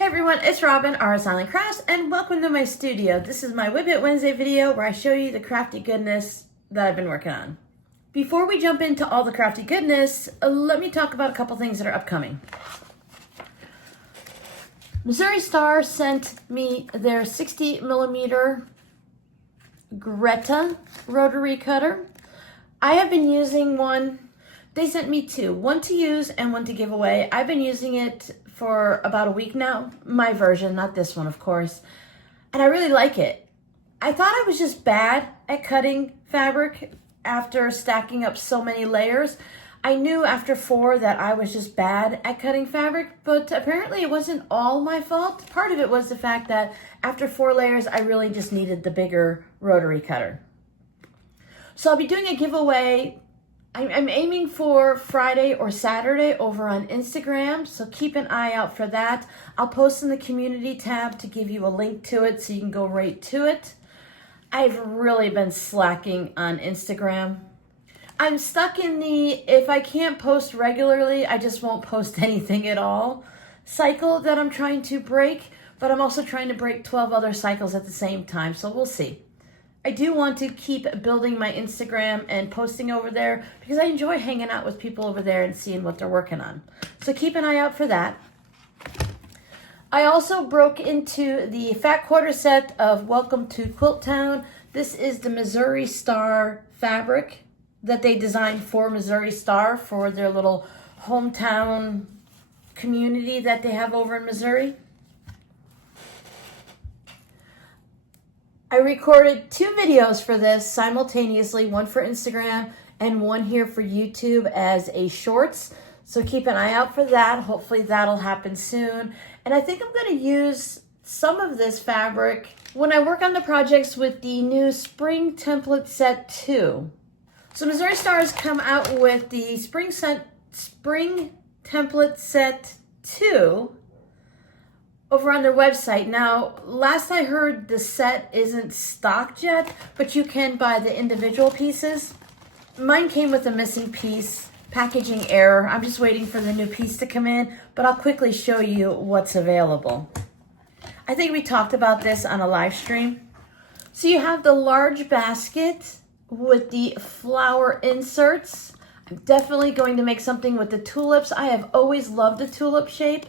Hey everyone, it's Robin, Arts Island Crafts, and welcome to my studio. This is my Whip It Wednesday video where I show you the crafty goodness that I've been working on. Before we jump into all the crafty goodness, let me talk about a couple things that are upcoming. Missouri Star sent me their 60mm Greta rotary cutter. I have been using one. They sent me two, one to use and one to give away. I've been using it for about a week now, my version, not this one, of course, and I really like it. I thought I was just bad at cutting fabric after stacking up so many layers. I knew after 4 that I was just bad at cutting fabric, but apparently it wasn't all my fault. Part of it was the fact that after 4 layers, I really just needed the bigger rotary cutter. So I'll be doing a giveaway. I'm aiming for Friday or Saturday over on Instagram, so keep an eye out for that. I'll post in the community tab to give you a link to it so you can go right to it. I've really been slacking on Instagram. I'm stuck in the if I can't post regularly, I just won't post anything at all cycle that I'm trying to break, but I'm also trying to break 12 other cycles at the same time, so we'll see. I do want to keep building my Instagram and posting over there because I enjoy hanging out with people over there and seeing what they're working on. So keep an eye out for that. I also broke into the Fat Quarter set of Welcome to Quilt Town. This is the Missouri Star fabric that they designed for Missouri Star for their little hometown community that they have over in Missouri. I recorded 2 videos for this simultaneously, one for Instagram and one here for YouTube as a shorts. So keep an eye out for that. Hopefully that'll happen soon. And I think I'm going to use some of this fabric when I work on the projects with the new Spring Template Set 2. So Missouri Star has come out with the Spring Template Set 2 over on their website. Now, last I heard, the set isn't stocked yet, but you can buy the individual pieces. Mine came with a missing piece, packaging error. I'm just waiting for the new piece to come in, but I'll quickly show you what's available. I think we talked about this on a live stream. So you have the large basket with the flower inserts. I'm definitely going to make something with the tulips. I have always loved the tulip shape,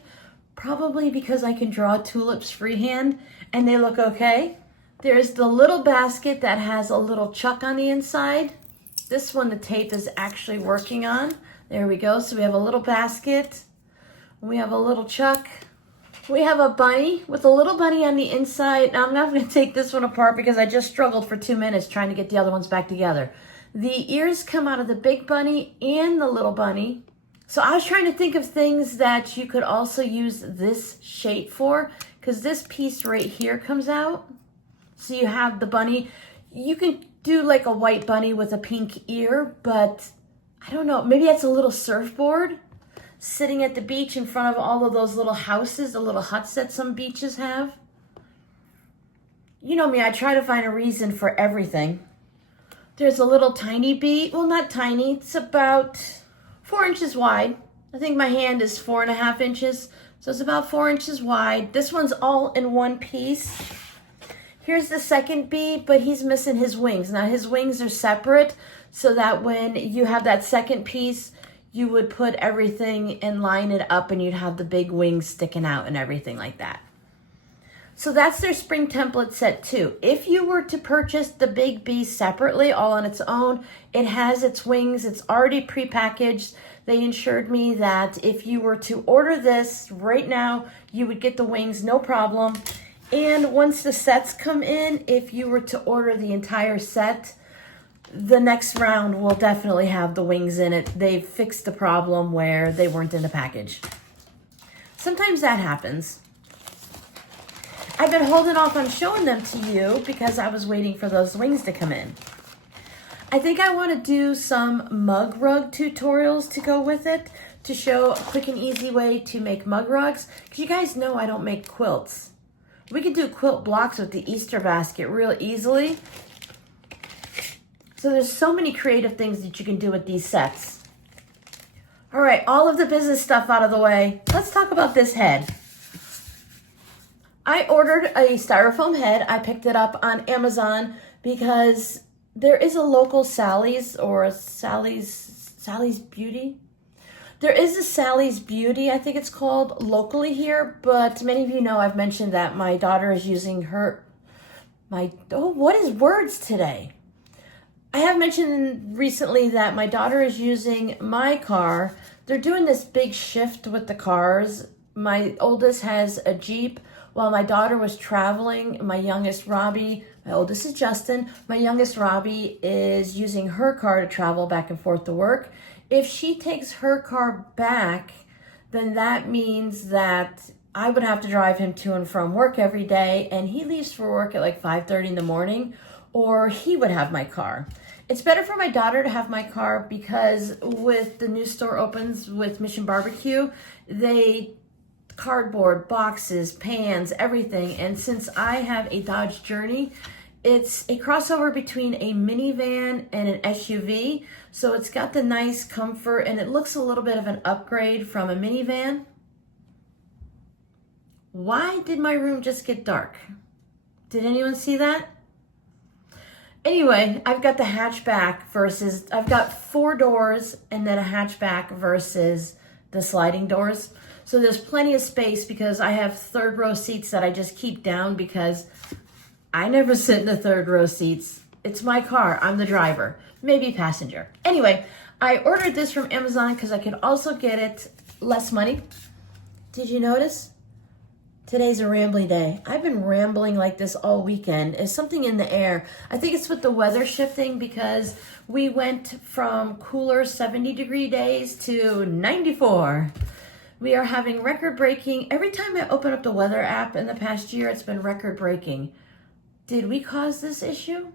probably because I can draw tulips freehand and they look okay. There's the little basket that has a little chuck on the inside. This one the tape is actually working on. There we go. So we have a little basket. We have a little chuck. We have a bunny with a little bunny on the inside. Now I'm not going to take this one apart because I just struggled for 2 minutes trying to get the other ones back together. The ears come out of the big bunny and the little bunny. So I was trying to think of things that you could also use this shape for, because this piece right here comes out. So you have the bunny. You can do like a white bunny with a pink ear, but I don't know, maybe that's a little surfboard sitting at the beach in front of all of those little houses, the little huts that some beaches have. You know me, I try to find a reason for everything. There's a little tiny bee. Well, not tiny, it's about 4 inches wide. I think my hand is 4.5 inches. So it's about 4 inches wide. This one's all in one piece. Here's the second bee, but he's missing his wings. Now his wings are separate so that when you have that second piece, you would put everything and line it up and you'd have the big wings sticking out and everything like that. So that's their Spring Template Set 2. If you were to purchase the big bee separately, all on its own, it has its wings. It's already pre-packaged. They assured me that if you were to order this right now, you would get the wings, no problem. And once the sets come in, if you were to order the entire set, the next round will definitely have the wings in it. They've fixed the problem where they weren't in the package. Sometimes that happens. I've been holding off on showing them to you because I was waiting for those wings to come in. I think I want to do some mug rug tutorials to go with it to show a quick and easy way to make mug rugs. Because you guys know I don't make quilts. We could do quilt blocks with the Easter basket real easily. So there's so many creative things that you can do with these sets. All right, all of the business stuff out of the way. Let's talk about this head. I ordered a styrofoam head. I picked it up on Amazon because there is a local Sally's or a Sally's Beauty. There is a Sally's Beauty, I think it's called, locally here, but many of you know I've mentioned that my daughter is using what is words today? I have mentioned recently that my daughter is using my car. They're doing this big shift with the cars. My oldest has a Jeep, while my daughter was traveling. My youngest, Robbie, my oldest is Justin. My youngest, Robbie, is using her car to travel back and forth to work. If she takes her car back, then that means that I would have to drive him to and from work every day, and he leaves for work at like 5:30 in the morning, or he would have my car. It's better for my daughter to have my car because with the new store opens with Mission Barbecue, they cardboard, boxes, pans, everything. And since I have a Dodge Journey, it's a crossover between a minivan and an SUV. So it's got the nice comfort and it looks a little bit of an upgrade from a minivan. Why did my room just get dark? Did anyone see that? Anyway, I've got the hatchback versus, I've got 4 doors and then a hatchback versus the sliding doors. So there's plenty of space because I have 3rd row seats that I just keep down because I never sit in the 3rd row seats. It's my car, I'm the driver, maybe passenger. Anyway, I ordered this from Amazon because I could also get it less money. Did you notice? Today's a rambling day. I've been rambling like this all weekend. There's something in the air. I think it's with the weather shifting because we went from cooler 70-degree days to 94. We are having record-breaking. Every time I open up the weather app in the past year, it's been record-breaking. Did we cause this issue?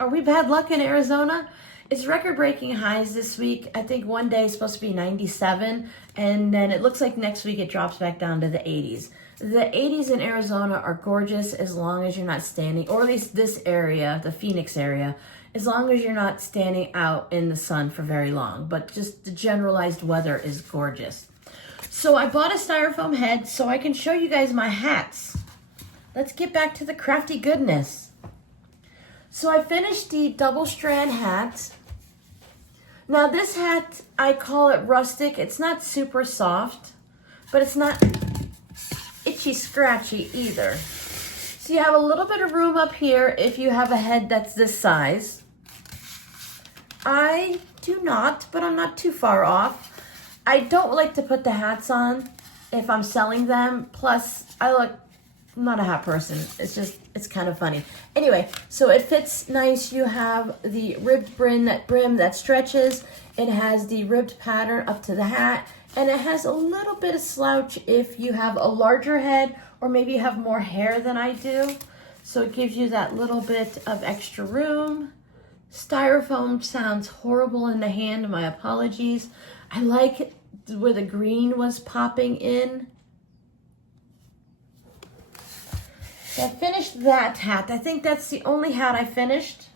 Are we bad luck in Arizona? It's record-breaking highs this week. I think one day is supposed to be 97, and then it looks like next week it drops back down to the 80s. The 80s in Arizona are gorgeous as long as you're not standing, or at least this area, the Phoenix area, as long as you're not standing out in the sun for very long. But just the generalized weather is gorgeous. So I bought a styrofoam head so I can show you guys my hats. Let's get back to the crafty goodness. So I finished the double strand hat. Now this hat, I call it rustic. It's not super soft, but it's not itchy scratchy either. So you have a little bit of room up here if you have a head that's this size. I do not, but I'm not too far off. I don't like to put the hats on if I'm selling them. Plus, I'm not a hat person. It's kind of funny. Anyway, so it fits nice. You have the ribbed brim that stretches. It has the ribbed pattern up to the hat. And it has a little bit of slouch if you have a larger head or maybe you have more hair than I do. So it gives you that little bit of extra room. Styrofoam sounds horrible in the hand. My apologies. I like it where the green was popping in. So I finished that hat. I think that's the only hat I finished.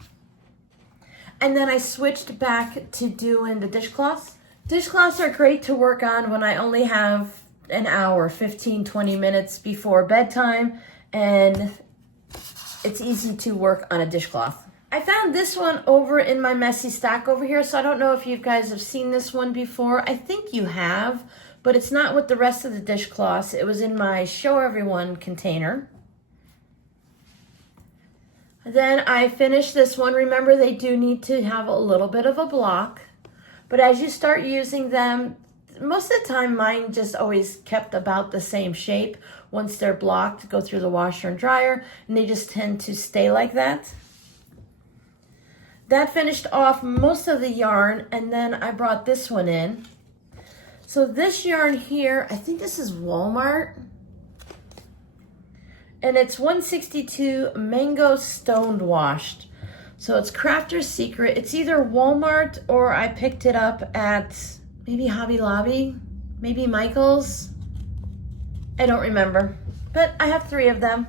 And then I switched back to doing the dishcloths. Dishcloths are great to work on when I only have an hour, 15, 20 minutes before bedtime, and it's easy to work on a dishcloth. I found this one over in my messy stack over here, so I don't know if you guys have seen this one before. I think you have, but it's not with the rest of the dishcloths. It was in my Show Everyone container. Then I finished this one. Remember, they do need to have a little bit of a block. But as you start using them, most of the time mine just always kept about the same shape. Once they're blocked, go through the washer and dryer, and they just tend to stay like that. That finished off most of the yarn, and then I brought this one in. So this yarn here, I think this is Walmart. And it's 162 Mango Stoned Washed. So it's Crafter's Secret. It's either Walmart or I picked it up at maybe Hobby Lobby, maybe Michael's. I don't remember, but I have 3 of them.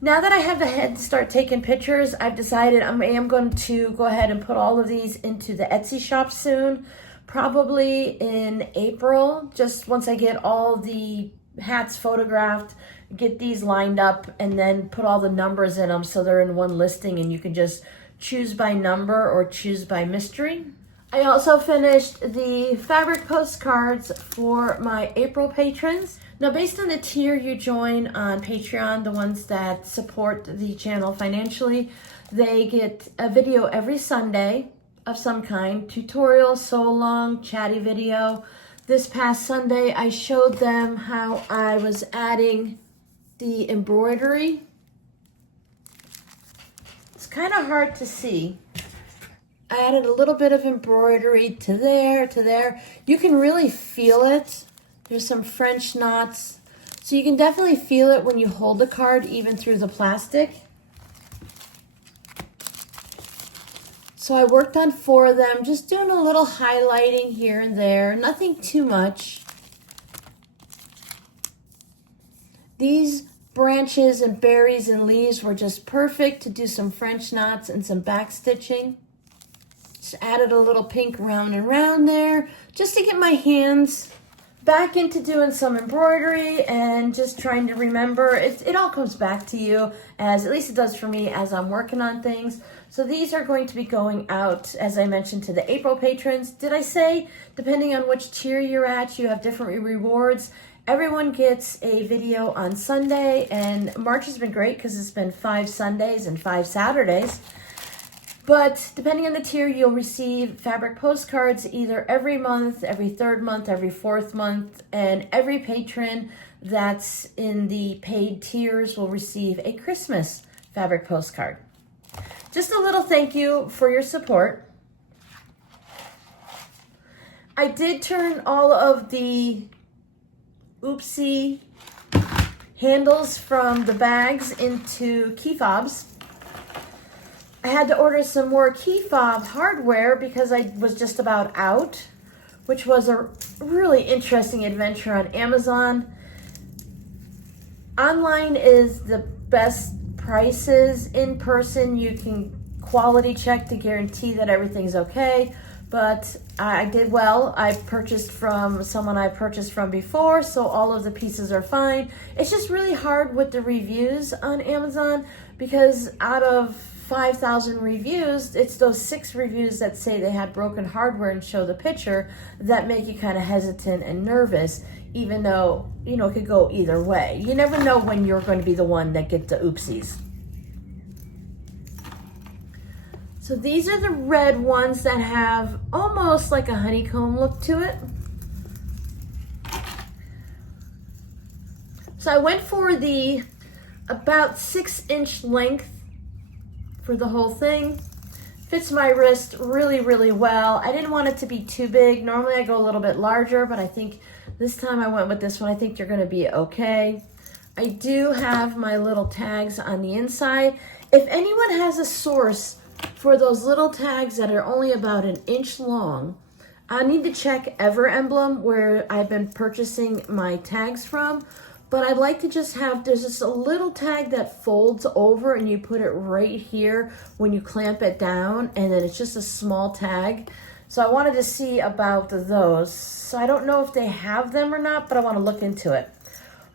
Now that I have the head to start taking pictures, I've decided I am going to go ahead and put all of these into the Etsy shop soon, probably in April, just once I get all the hats photographed, get these lined up, and then put all the numbers in them so they're in one listing and you can just choose by number or choose by mystery. I also finished the fabric postcards for my April patrons. Now, based on the tier you join on Patreon, the ones that support the channel financially, they get a video every Sunday of some kind, tutorial, sew-along, chatty video. This past Sunday, I showed them how I was adding the embroidery. It's kind of hard to see. I added a little bit of embroidery to there, to there. You can really feel it. There's some French knots. So you can definitely feel it when you hold the card, even through the plastic. So I worked on 4 of them, just doing a little highlighting here and there, nothing too much. These branches and berries and leaves were just perfect to do some French knots and some back stitching. Just added a little pink round and round there, just to get my hands back into doing some embroidery and just trying to remember. It all comes back to you, as at least it does for me as I'm working on things. So these are going to be going out, as I mentioned, to the April patrons. Did I say, depending on which tier you're at, you have different rewards? Everyone gets a video on Sunday, and March has been great because it's been 5 Sundays and 5 Saturdays. But depending on the tier, you'll receive fabric postcards either every month, every 3rd month, every 4th month, and every patron that's in the paid tiers will receive a Christmas fabric postcard. Just a little thank you for your support. I did turn all of the oopsie handles from the bags into key fobs. I had to order some more key fob hardware because I was just about out, which was a really interesting adventure on Amazon. Online is the best prices. In person, you can quality check to guarantee that everything's okay, but I did well. I purchased from someone I purchased from before, so all of the pieces are fine. It's just really hard with the reviews on Amazon because out of 5,000 reviews, it's those 6 reviews that say they had broken hardware and show the picture that make you kind of hesitant and nervous, even though, you know, it could go either way. You never know when you're going to be the one that gets the oopsies. So these are the red ones that have almost like a honeycomb look to it. So I went for the about 6-inch length for the whole thing. Fits my wrist really, really well. I didn't want it to be too big. Normally I go a little bit larger, but I think this time I went with this one. I think you're gonna be okay. I do have my little tags on the inside. If anyone has a source for those little tags that are only about 1 inch long, I need to check Ever Emblem where I've been purchasing my tags from. But I'd like to just have, there's just a little tag that folds over and you put it right here when you clamp it down, and then it's just a small tag. So I wanted to see about those. So I don't know if they have them or not, but I want to look into it.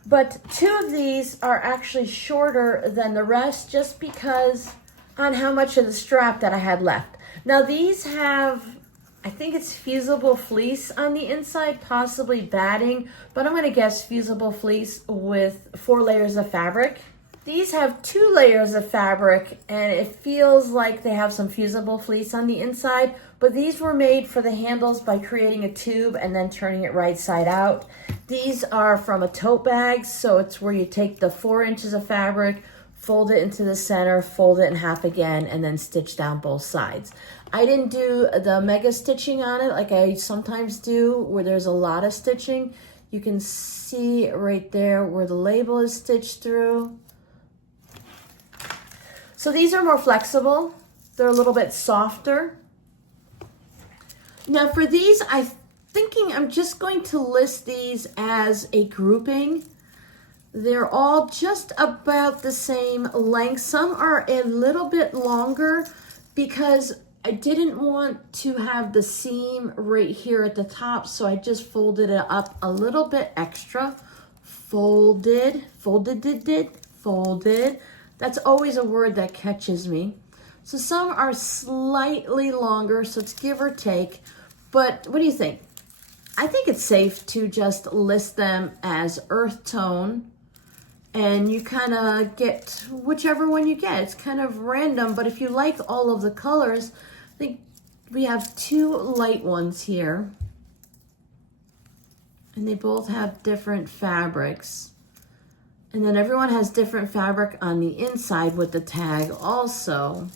But 2 of these are actually shorter than the rest just because on how much of the strap that I had left. Now these have, I think it's fusible fleece on the inside, possibly batting, but I'm gonna guess fusible fleece with 4 layers of fabric. These have 2 layers of fabric and it feels like they have some fusible fleece on the inside, but these were made for the handles by creating a tube and then turning it right side out. These are from a tote bag, so it's where you take the 4 inches of fabric, fold it into the center, fold it in half again, and then stitch down both sides. I didn't do the mega stitching on it like I sometimes do where there's a lot of stitching. You can see right there where the label is stitched through. So these are more flexible. They're a little bit softer. Now for these, I'm thinking I'm just going to list these as a grouping. They're all just about the same length. Some are a little bit longer because I didn't want to have the seam right here at the top, so I just folded it up a little bit extra folded, folded. That's always a word that catches me. So some are slightly longer, so it's give or take. But what do you think? I think it's safe to just list them as earth tone, and you kind of get whichever one you get. It's kind of random, but if you like all of the colors, I think we have two light ones here, and they both have different fabrics. And then everyone has different fabric on the inside with the tag also.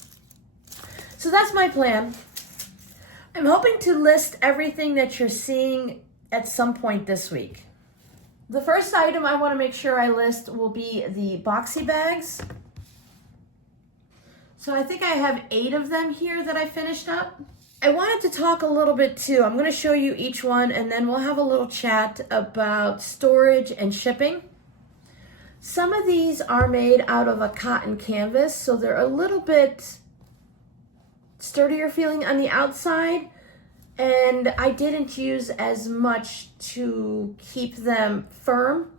So that's my plan. I'm hoping to list everything that you're seeing at some point this week. The first item I want to make sure I list will be the Boxy bags. So I think I have 8 of them here that I finished up. I wanted to talk a little bit too. I'm going to show you each one and then we'll have a little chat about storage and shipping. Some of these are made out of a cotton canvas, so they're a little bit sturdier feeling on the outside, and I didn't use as much to keep them firm.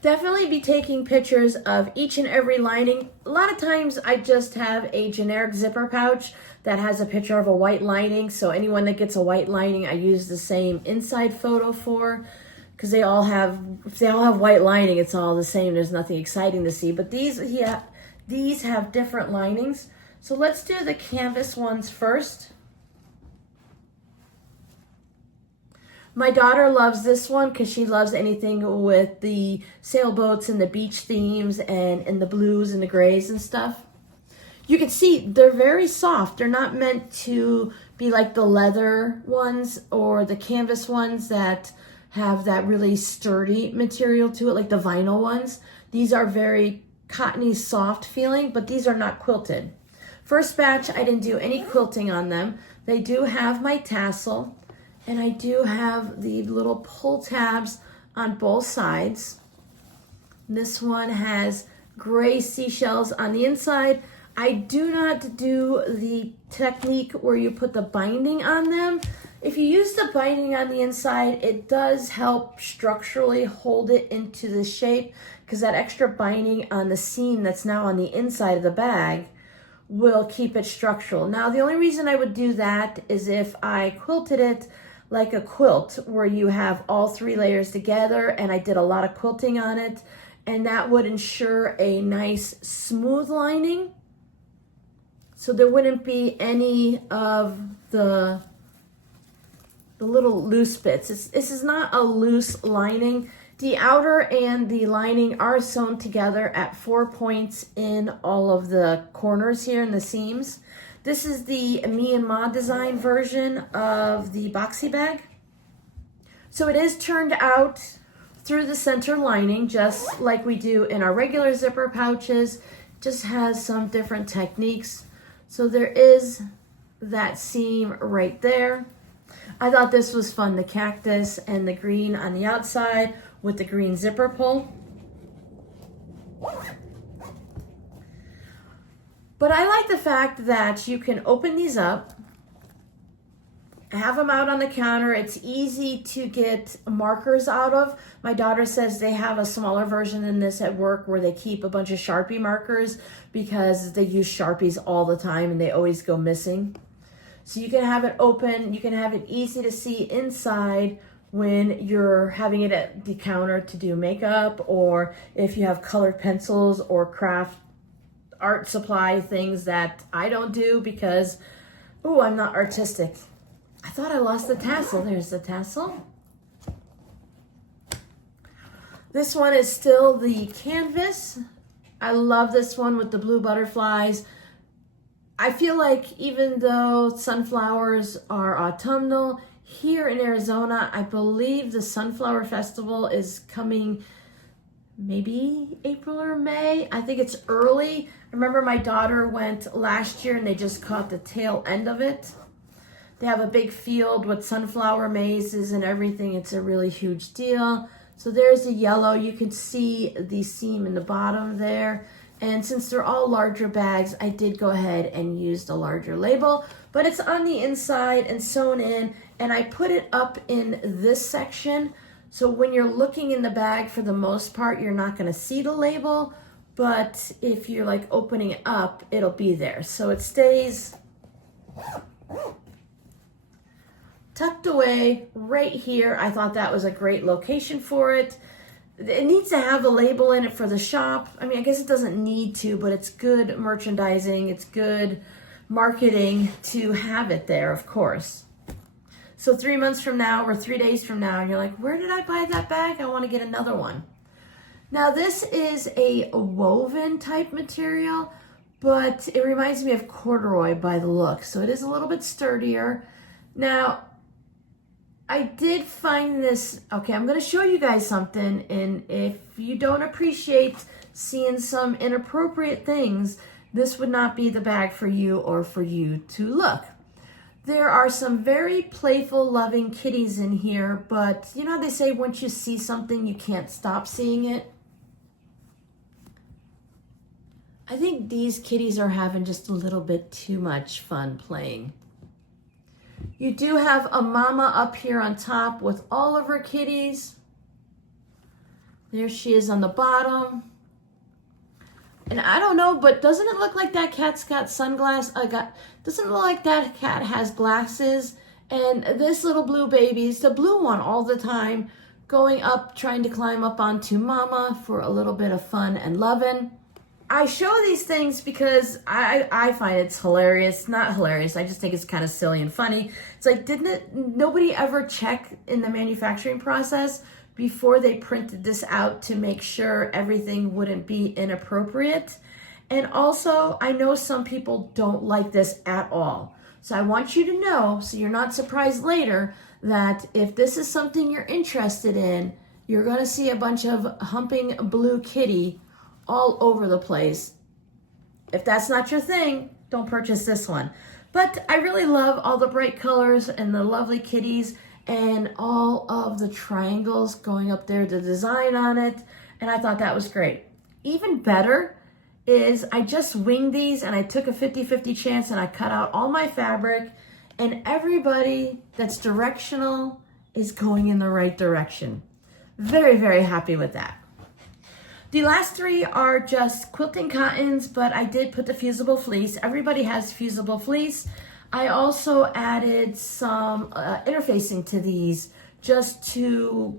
Definitely be taking pictures of each and every lining. A lot of times I just have a generic zipper pouch that has a picture of a white lining, so anyone that gets a white lining I use the same inside photo for, because they all have, if they all have white lining, it's all the same. There's nothing exciting to see, but these have different linings. So let's do the canvas ones first. My daughter loves this one because she loves anything with the sailboats and the beach themes and the blues and the grays and stuff. You can see they're very soft. They're not meant to be like the leather ones or the canvas ones that have that really sturdy material to it, like the vinyl ones. These are very cottony, soft feeling, but these are not quilted. First batch, I didn't do any quilting on them. They do have my tassel, and I do have the little pull tabs on both sides. This one has gray seashells on the inside. I do not do the technique where you put the binding on them. If you use the binding on the inside, it does help structurally hold it into the shape, because that extra binding on the seam that's now on the inside of the bag will keep it structural. Now, the only reason I would do that is if I quilted it like a quilt, where you have all 3 layers together, and I did a lot of quilting on it, and that would ensure a nice smooth lining. So there wouldn't be any of the little loose bits. This is not a loose lining. The outer and the lining are sewn together at 4 points in all of the corners here in the seams. This is the Me and Ma design version of the Boxy bag. So it is turned out through the center lining, just like we do in our regular zipper pouches. Just has some different techniques. So there is that seam right there. I thought this was fun, the cactus and the green on the outside with the green zipper pull. But I like the fact that you can open these up, have them out on the counter. It's easy to get markers out of. My daughter says they have a smaller version than this at work where they keep a bunch of Sharpie markers because they use Sharpies all the time and they always go missing. So you can have it open, you can have it easy to see inside when you're having it at the counter to do makeup, or if you have colored pencils or craft art supply things that I don't do because, ooh, I'm not artistic. I thought I lost the tassel. There's the tassel. This one is still the canvas. I love this one with the blue butterflies. I feel like even though sunflowers are autumnal, here in Arizona, I believe the Sunflower Festival is coming maybe April or May. I think it's early. I remember my daughter went last year and they just caught the tail end of it. They have a big field with sunflower mazes and everything. It's a really huge deal. So there's the yellow. You can see the seam in the bottom there. And since they're all larger bags, I did go ahead and use the larger label, but it's on the inside and sewn in, and I put it up in this section So when you're looking in the bag, for the most part, you're not going to see the label, but if you're like opening it up, it'll be there. So it stays tucked away right here. I thought that was a great location for it. It needs to have a label in it for the shop. I mean, I guess it doesn't need to, but it's good merchandising. It's good marketing to have it there, of course. So 3 months from now or 3 days from now, you're like, where did I buy that bag? I want to get another one. Now this is a woven type material, but it reminds me of corduroy by the look. So it is a little bit sturdier. Now, I did find this, okay, I'm gonna show you guys something, and if you don't appreciate seeing some inappropriate things, this would not be the bag for you or for you to look. There are some very playful, loving kitties in here, but you know how they say once you see something, you can't stop seeing it? I think these kitties are having just a little bit too much fun playing. You do have a mama up here on top with all of her kitties. There she is on the bottom. And I don't know, but doesn't it look like that cat's got sunglasses? Doesn't it look like that cat has glasses? And this little blue baby's the blue one all the time, going up, trying to climb up onto mama for a little bit of fun and loving. I show these things because I find it's hilarious. Not hilarious, I just think it's kind of silly and funny. It's like, nobody ever check in the manufacturing process before they printed this out to make sure everything wouldn't be inappropriate? And also, I know some people don't like this at all. So I want you to know, so you're not surprised later, that if this is something you're interested in, you're gonna see a bunch of humping blue kitty all over the place. If that's not your thing, don't purchase this one. But I really love all the bright colors and the lovely kitties and all of the triangles going up there, the design on it, and I thought that was great. Even better is I just winged these and I took a 50-50 chance and I cut out all my fabric, and everybody that's directional is going in the right direction. Very, very happy with that. The last three are just quilting cottons, but I did put the fusible fleece. Everybody has fusible fleece. I also added some interfacing to these just to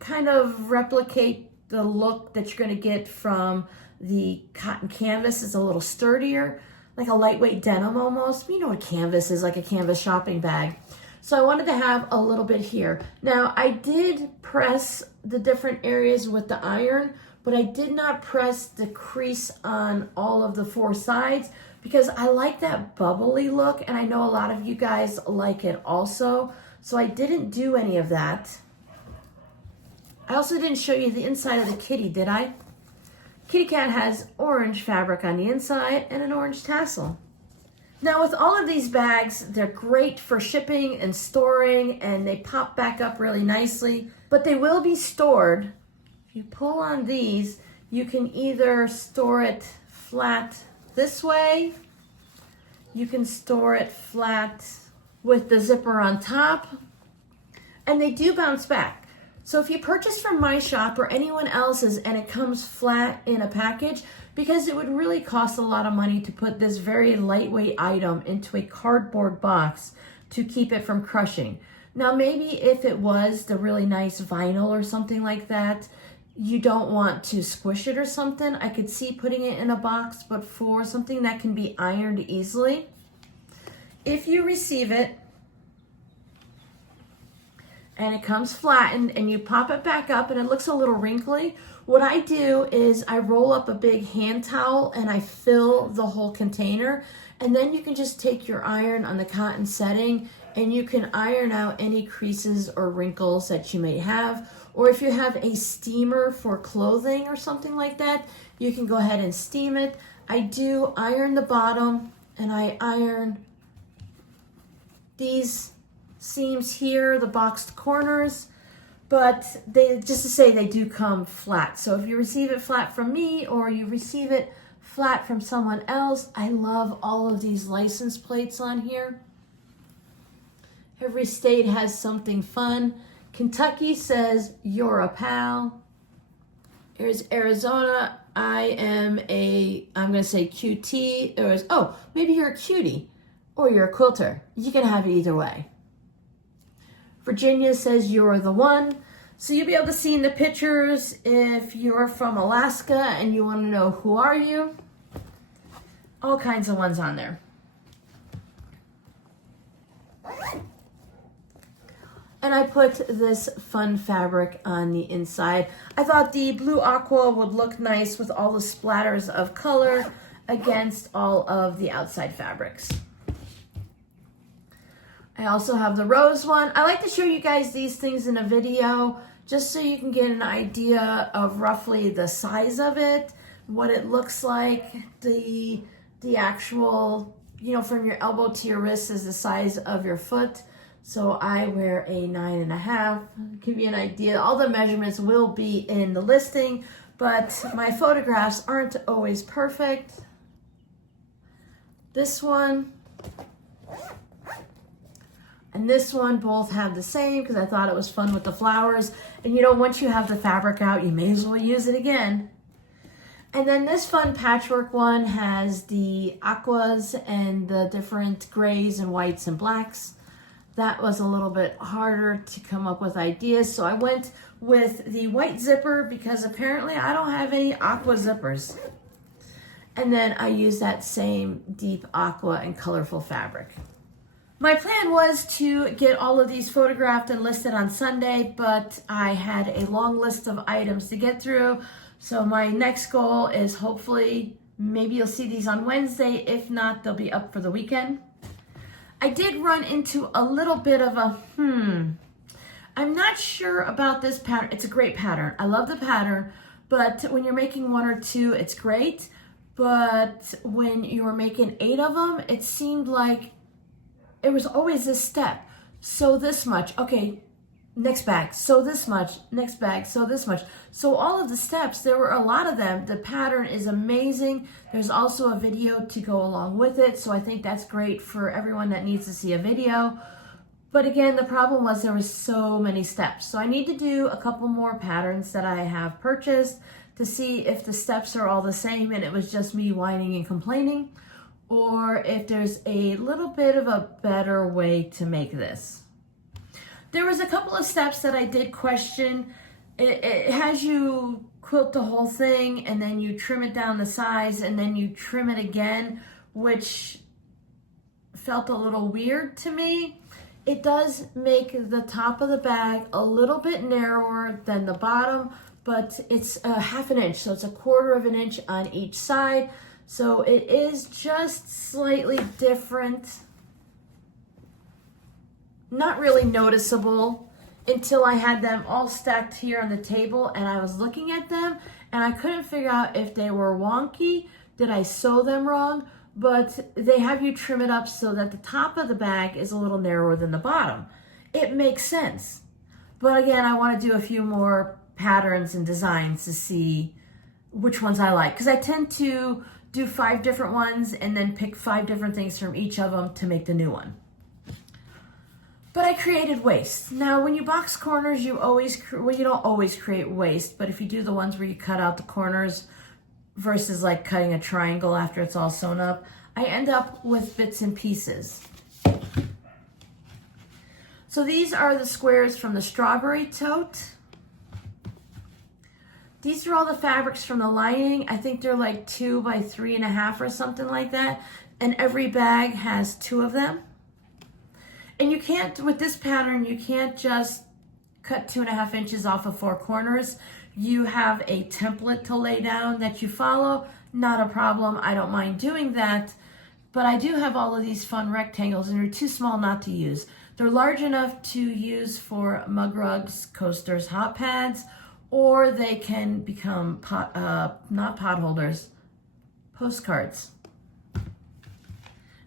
kind of replicate the look that you're going to get from the cotton canvas. It's a little sturdier, like a lightweight denim almost. You know what canvas is, like a canvas shopping bag. So I wanted to have a little bit here. Now I did press the different areas with the iron, but I did not press the crease on all of the four sides because I like that bubbly look, and I know a lot of you guys like it also. So I didn't do any of that. I also didn't show you the inside of the kitty, did I? Kitty cat has orange fabric on the inside and an orange tassel. Now with all of these bags, they're great for shipping and storing, and they pop back up really nicely, but they will be stored. If you pull on these, you can either store it flat this way, you can store it flat with the zipper on top, and they do bounce back. So if you purchase from my shop or anyone else's and it comes flat in a package, because it would really cost a lot of money to put this very lightweight item into a cardboard box to keep it from crushing. Now maybe if it was the really nice vinyl or something like that, you don't want to squish it or something, I could see putting it in a box, but for something that can be ironed easily, if you receive it and it comes flattened and you pop it back up and it looks a little wrinkly, what I do is I roll up a big hand towel and I fill the whole container, and then you can just take your iron on the cotton setting and you can iron out any creases or wrinkles that you may have. Or if you have a steamer for clothing or something like that, you can go ahead and steam it. I do iron the bottom and I iron these seams here, the boxed corners, but they, just to say, they do come flat. So if you receive it flat from me or you receive it flat from someone else, I love all of these license plates on here. Every state has something fun. Kentucky says, you're a pal. Here's Arizona. I'm going to say QT. There's, oh, maybe you're a cutie or you're a quilter. You can have it either way. Virginia says, you're the one. So you'll be able to see in the pictures if you're from Alaska and you want to know who are you. All kinds of ones on there. And I put this fun fabric on the inside. I thought the blue aqua would look nice with all the splatters of color against all of the outside fabrics. I also have the rose one. I like to show you guys these things in a video just so you can get an idea of roughly the size of it, what it looks like, the actual, you know, from your elbow to your wrist is the size of your foot. So I wear a 9.5. Give you an idea. All the measurements will be in the listing, but my photographs aren't always perfect. This one and this one both have the same because I thought it was fun with the flowers. And you know, once you have the fabric out, you may as well use it again. And then this fun patchwork one has the aquas and the different grays and whites and blacks. That was a little bit harder to come up with ideas. So I went with the white zipper because apparently I don't have any aqua zippers. And then I used that same deep aqua and colorful fabric. My plan was to get all of these photographed and listed on Sunday, but I had a long list of items to get through. So my next goal is hopefully, maybe you'll see these on Wednesday. If not, they'll be up for the weekend. I did run into a little bit of a, I'm not sure about this pattern. It's a great pattern. I love the pattern, but when you're making 1 or 2, it's great. But when you were making 8 of them, it seemed like it was always this step. Sew this much. Okay, next bag. Sew this much. Next bag. Sew this much. So all of the steps, there were a lot of them. The pattern is amazing. There's also a video to go along with it. So I think that's great for everyone that needs to see a video. But again, the problem was there were so many steps. So I need to do a couple more patterns that I have purchased to see if the steps are all the same and it was just me whining and complaining, or if there's a little bit of a better way to make this. There was a couple of steps that I did question. It has you quilt the whole thing and then you trim it down the size and then you trim it again, which felt a little weird to me. It does make the top of the bag a little bit narrower than the bottom, but it's a 1/2 inch, so it's a 1/4 inch on each side. So it is just slightly different. Not really noticeable until I had them all stacked here on the table and I was looking at them and I couldn't figure out if they were wonky. Did I sew them wrong? But they have you trim it up so that the top of the bag is a little narrower than the bottom. It makes sense. But again, I want to do a few more patterns and designs to see which ones I like. Because I tend to do 5 different ones and then pick 5 different things from each of them to make the new one. But I created waist. Now, when you box corners, you don't always create waist, but if you do the ones where you cut out the corners versus like cutting a triangle after it's all sewn up, I end up with bits and pieces. So these are the squares from the strawberry tote. These are all the fabrics from the lining. I think they're like 2 by 3.5 or something like that. And every bag has 2 of them. And you can't, with this pattern, you can't just cut 2.5 inches off of 4 corners. You have a template to lay down that you follow. Not a problem. I don't mind doing that. But I do have all of these fun rectangles and they're too small not to use. They're large enough to use for mug rugs, coasters, hot pads, or they can become not pot holders, postcards.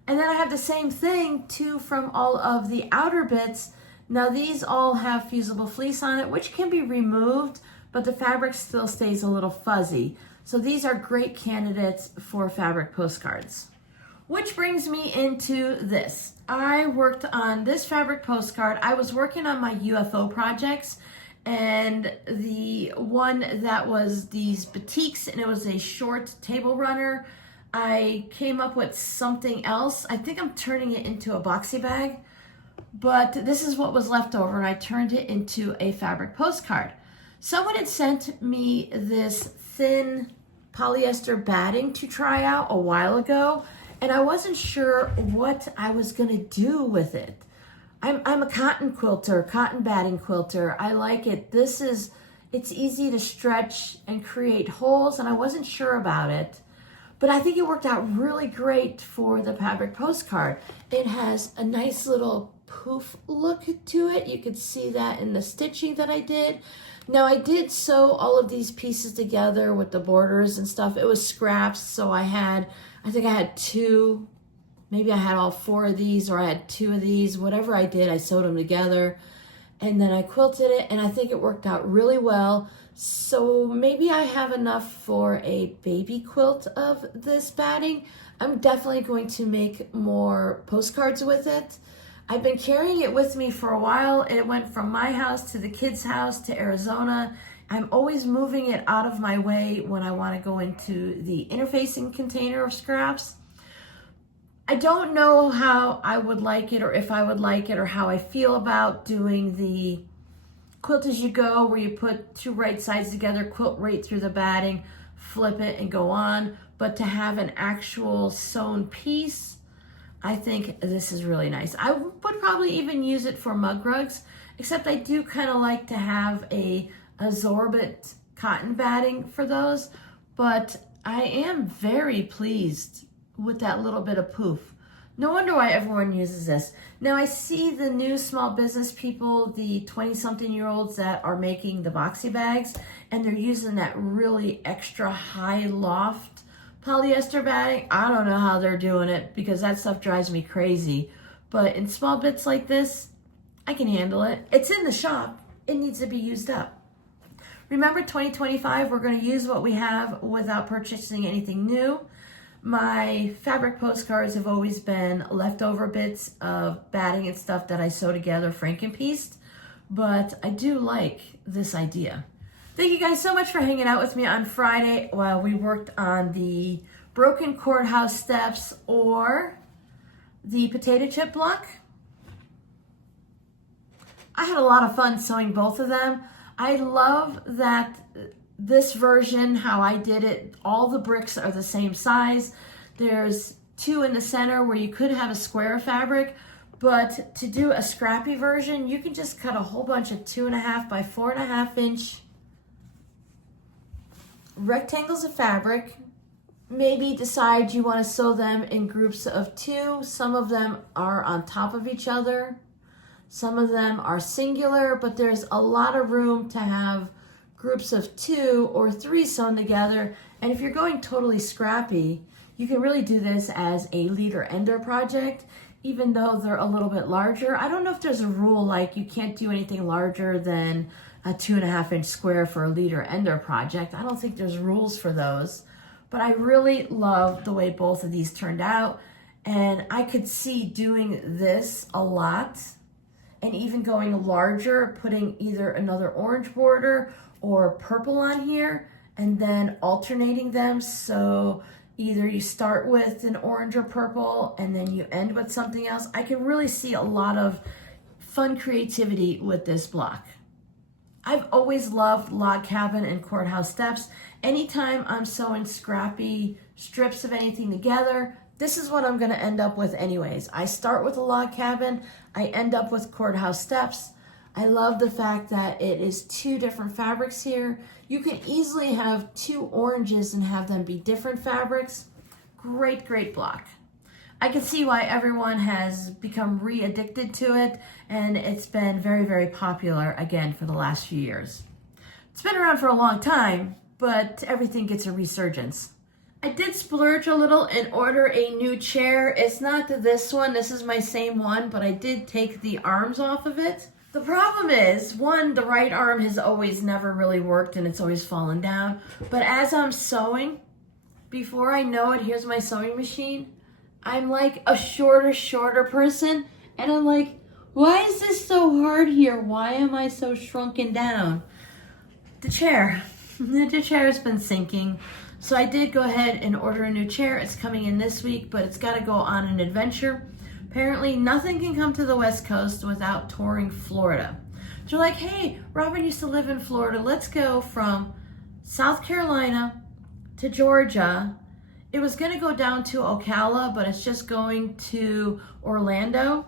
And then I have the same thing too from all of the outer bits. Now these all have fusible fleece on it, which can be removed, but the fabric still stays a little fuzzy. So these are great candidates for fabric postcards. Which brings me into this. I worked on this fabric postcard. I was working on my UFO projects, and the one that was these batiks, and it was a short table runner. I came up with something else. I think I'm turning it into a boxy bag, but this is what was left over, and I turned it into a fabric postcard. Someone had sent me this thin polyester batting to try out a while ago, and I wasn't sure what I was gonna do with it. I'm a cotton quilter, cotton batting quilter. I like it. It's easy to stretch and create holes, and I wasn't sure about it, but I think it worked out really great for the fabric postcard. It has a nice little poof look to it. You could see that in the stitching that I did. Now I did sew all of these pieces together with the borders and stuff. It was scraps, so I think I had two, maybe I had all four of these, or I had two of these. Whatever I did, I sewed them together, and then I quilted it, and I think it worked out really well. So maybe I have enough for a baby quilt of this batting. I'm definitely going to make more postcards with it. I've been carrying it with me for a while. It went from my house to the kids' house to Arizona. I'm always moving it out of my way when I want to go into the interfacing container of scraps. I don't know how I would like it, or if I would like it, or how I feel about doing the quilt as you go, where you put two right sides together, quilt right through the batting, flip it and go on. But to have an actual sewn piece, I think this is really nice. I would probably even use it for mug rugs, except I do kind of like to have a absorbent cotton batting for those. But I am very pleased with that little bit of poof. No wonder why everyone uses this. Now I see the new small business people, the 20-something-year-olds that are making the boxy bags, and they're using that really extra high loft polyester batting. I don't know how they're doing it, because that stuff drives me crazy. But in small bits like this, I can handle it. It's in the shop. It needs to be used up. Remember, 2025, we're going to use what we have without purchasing anything new. My fabric postcards have always been leftover bits of batting and stuff that I sew together, frankenpieced, but I do like this idea. Thank you guys so much for hanging out with me on Friday while we worked on the broken courthouse steps or the potato chip block. I had a lot of fun sewing both of them. I love that this version, how I did it, all the bricks are the same size. There's two in the center where you could have a square of fabric, but to do a scrappy version, you can just cut a whole bunch of 2.5 by 4.5 inch rectangles of fabric. Maybe decide you want to sew them in groups of 2. Some of them are on top of each other. Some of them are singular, but there's a lot of room to have groups of 2 or 3 sewn together. And if you're going totally scrappy, you can really do this as a leader ender project, even though they're a little bit larger. I don't know if there's a rule like you can't do anything larger than a 2.5 inch square for a leader ender project. I don't think there's rules for those, but I really love the way both of these turned out. And I could see doing this a lot, and even going larger, putting either another orange border or purple on here, and then alternating them. So either you start with an orange or purple, and then you end with something else. I can really see a lot of fun creativity with this block. I've always loved log cabin and courthouse steps. Anytime I'm sewing scrappy strips of anything together, this is what I'm gonna end up with anyways. I start with a log cabin, I end up with courthouse steps. I love the fact that it is 2 different fabrics here. You can easily have 2 oranges and have them be different fabrics. Great, great block. I can see why everyone has become re-addicted to it, and it's been very, very popular again for the last few years. It's been around for a long time, but everything gets a resurgence. I did splurge a little and order a new chair. It's not this one, this is my same one, but I did take the arms off of it. The problem is, one, the right arm has always never really worked and it's always fallen down. But as I'm sewing, before I know it, here's my sewing machine. I'm like a shorter person, and I'm like, why is this so hard here? Why am I so shrunken down? The chair. The chair has been sinking. So I did go ahead and order a new chair. It's coming in this week, but it's got to go on an adventure. Apparently, nothing can come to the West Coast without touring Florida. So they're like, hey, Robin used to live in Florida. Let's go from South Carolina to Georgia. It was going to go down to Ocala, but it's just going to Orlando.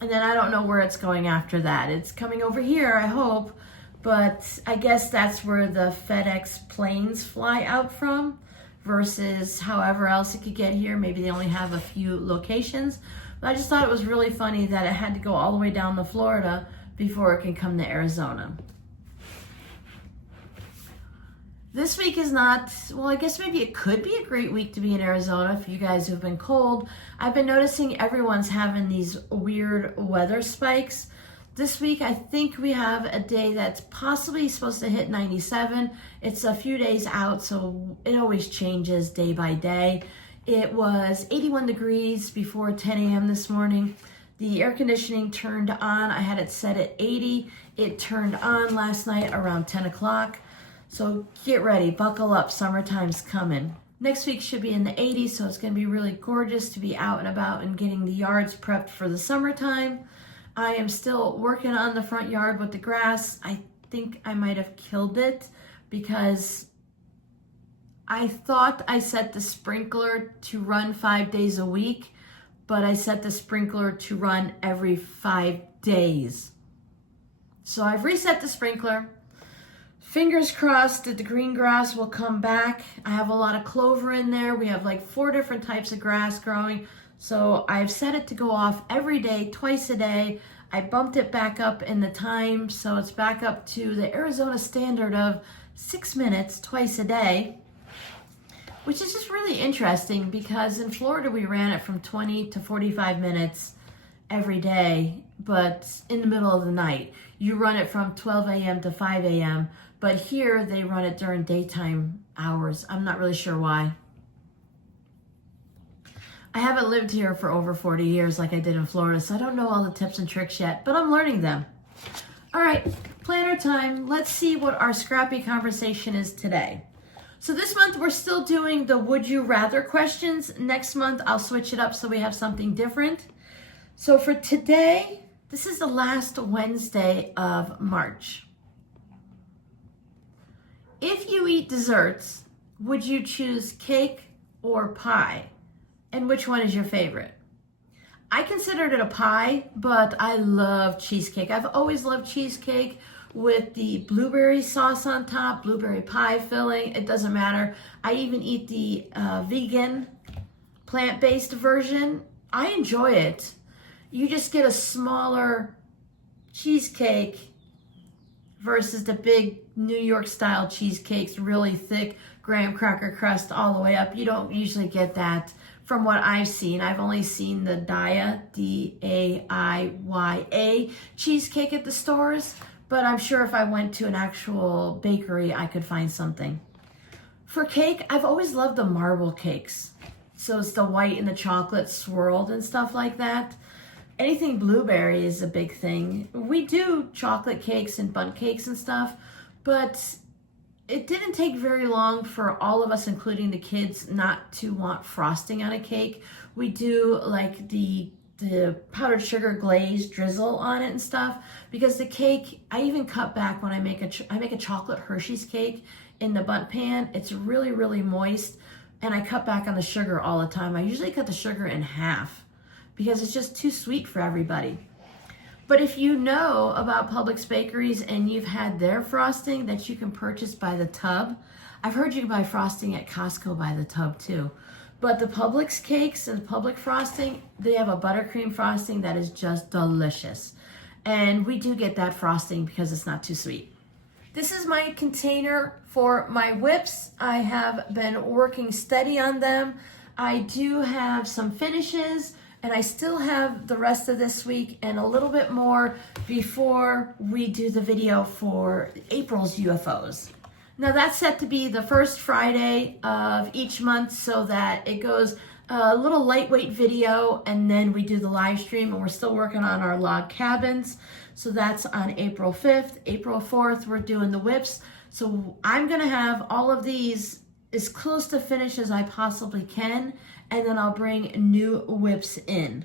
And then I don't know where it's going after that. It's coming over here, I hope. But I guess that's where the FedEx planes fly out from versus however else it could get here. Maybe they only have a few locations. But I just thought it was really funny that it had to go all the way down to Florida before it can come to Arizona. This week is not, well, I guess maybe it could be a great week to be in Arizona for you guys who've been cold. I've been noticing everyone's having these weird weather spikes. This week, I think we have a day that's possibly supposed to hit 97. It's a few days out, so it always changes day by day. It was 81 degrees before 10 a.m. this morning. The air conditioning turned on. I had it set at 80. It turned on last night around 10 o'clock. So get ready, buckle up, summertime's coming. Next week should be in the 80s, so it's gonna be really gorgeous to be out and about and getting the yards prepped for the summertime. I am still working on the front yard with the grass. I think I might have killed it because I thought I set the sprinkler to run 5 days a week, but I set the sprinkler to run every 5 days. So I've reset the sprinkler. Fingers crossed that the green grass will come back. I have a lot of clover in there. We have like 4 different types of grass growing. So I've set it to go off every day, twice a day. I bumped it back up in the time, so it's back up to the Arizona standard of 6 minutes twice a day, which is just really interesting because in Florida we ran it from 20 to 45 minutes every day, but in the middle of the night. You run it from 12 a.m. to 5 a.m., but here they run it during daytime hours. I'm not really sure why. I haven't lived here for over 40 years like I did in Florida, so I don't know all the tips and tricks yet, but I'm learning them. All right, planner time. Let's see what our scrappy conversation is today. So this month we're still doing the would you rather questions. Next month I'll switch it up so we have something different. So for today, this is the last Wednesday of March. If you eat desserts, would you choose cake or pie? And which one is your favorite? I considered it a pie, but I love cheesecake. I've always loved cheesecake with the blueberry sauce on top, blueberry pie filling. It doesn't matter. I even eat the vegan plant-based version. I enjoy it. You just get a smaller cheesecake versus the big New York style cheesecakes, really thick graham cracker crust all the way up. You don't usually get that from what I've seen. I've only seen the Daiya, D-A-I-Y-A cheesecake at the stores, but I'm sure if I went to an actual bakery, I could find something. For cake, I've always loved the marble cakes. So it's the white and the chocolate swirled and stuff like that. Anything blueberry is a big thing. We do chocolate cakes and bundt cakes and stuff, but it didn't take very long for all of us, including the kids, not to want frosting on a cake. We do like the powdered sugar glaze drizzle on it and stuff, because the cake, I even cut back when I make a chocolate Hershey's cake in the bundt pan. It's really, really moist, and I cut back on the sugar all the time. I usually cut the sugar in half because it's just too sweet for everybody. But if you know about Publix bakeries and you've had their frosting that you can purchase by the tub, I've heard you can buy frosting at Costco by the tub too. But the Publix cakes and Publix frosting, they have a buttercream frosting that is just delicious. And we do get that frosting because it's not too sweet. This is my container for my WiPs. I have been working steady on them. I do have some finishes, and I still have the rest of this week and a little bit more before we do the video for April's UFOs. Now that's set to be the first Friday of each month so that it goes a little lightweight video, and then we do the live stream, and we're still working on our log cabins. So that's on April 5th. April 4th, we're doing the WiPs. So I'm gonna have all of these as close to finish as I possibly can, and then I'll bring new WiPs in.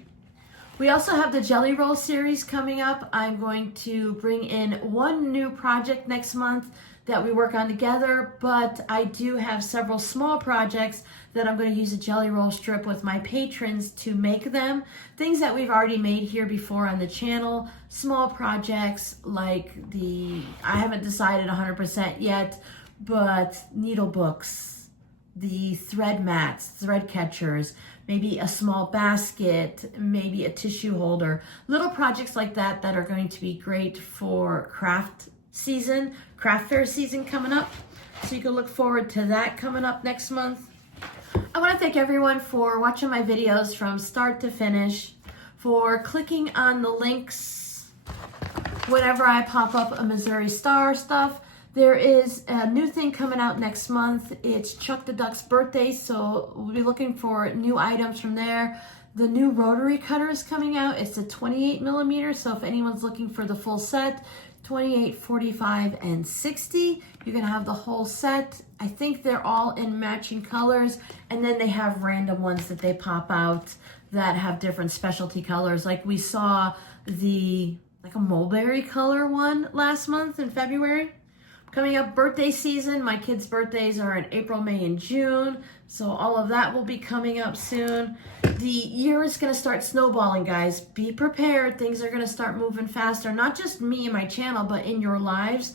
We also have the Jelly Roll series coming up. I'm going to bring in one new project next month that we work on together, but I do have several small projects that I'm going to use a Jelly Roll strip with my patrons to make them. Things that we've already made here before on the channel, small projects like I haven't decided 100% yet, but needle books, the thread mats, thread catchers, maybe a small basket, maybe a tissue holder, little projects like that that are going to be great for craft fair season coming up. So you can look forward to that coming up next month. I want to thank everyone for watching my videos from start to finish, for clicking on the links whenever I pop up a Missouri Star stuff. There is a new thing coming out next month. It's Chuck the Duck's birthday, so we'll be looking for new items from there. The new rotary cutter is coming out. It's a 28 millimeter, so if anyone's looking for the full set, 28, 45, and 60, you're gonna have the whole set. I think they're all in matching colors, and then they have random ones that they pop out that have different specialty colors. Like we saw like a mulberry color one last month in February. Coming up birthday season, my kids' birthdays are in April, May, and June, so all of that will be coming up soon. The year is going to start snowballing, guys. Be prepared. Things are going to start moving faster, not just me and my channel, but in your lives.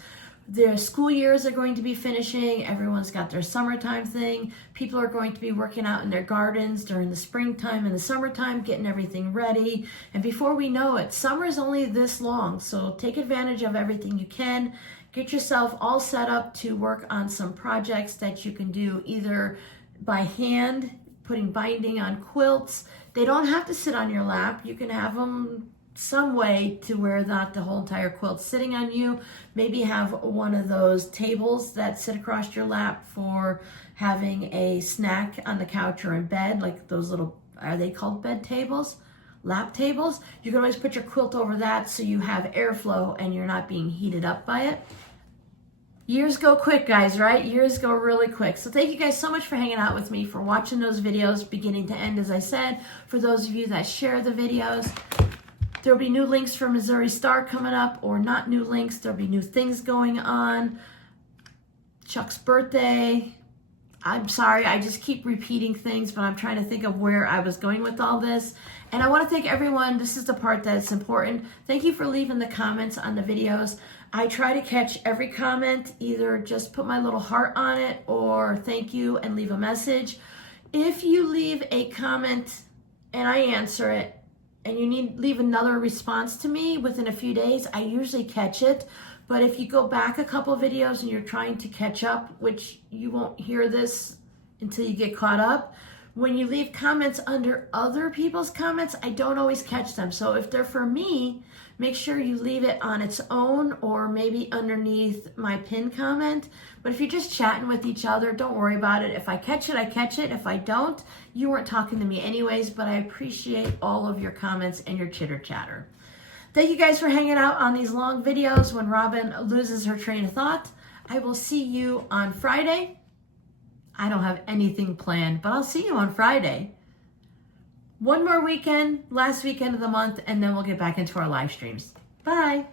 The school years are going to be finishing. Everyone's got their summertime thing. People are going to be working out in their gardens during the springtime and the summertime, getting everything ready. And before we know it, summer is only this long, so take advantage of everything you can. Get yourself all set up to work on some projects that you can do either by hand, putting binding on quilts. They don't have to sit on your lap. You can have them some way to where not the whole entire quilt's sitting on you. Maybe have one of those tables that sit across your lap for having a snack on the couch or in bed, like those little, are they called bed tables? Lap tables. You can always put your quilt over that so you have airflow and you're not being heated up by it. Years go quick, guys, right? Years go really quick. So thank you guys so much for hanging out with me, for watching those videos beginning to end, as I said. For those of you that share the videos, there'll be new links for Missouri Star coming up, or not new links. There'll be new things going on. Chuck's birthday. I'm sorry, I just keep repeating things, but I'm trying to think of where I was going with all this. And I want to thank everyone. This is the part that's important. Thank you for leaving the comments on the videos. I try to catch every comment, either just put my little heart on it or thank you and leave a message. If you leave a comment and I answer it and you leave another response to me within a few days, I usually catch it. But if you go back a couple videos and you're trying to catch up, which you won't hear this until you get caught up, when you leave comments under other people's comments, I don't always catch them. So if they're for me, make sure you leave it on its own or maybe underneath my pinned comment. But if you're just chatting with each other, don't worry about it. If I catch it, I catch it. If I don't, you weren't talking to me anyways, but I appreciate all of your comments and your chitter chatter. Thank you guys for hanging out on these long videos when Robin loses her train of thought. I will see you on Friday. I don't have anything planned, but I'll see you on Friday. One more weekend, last weekend of the month, and then we'll get back into our live streams. Bye.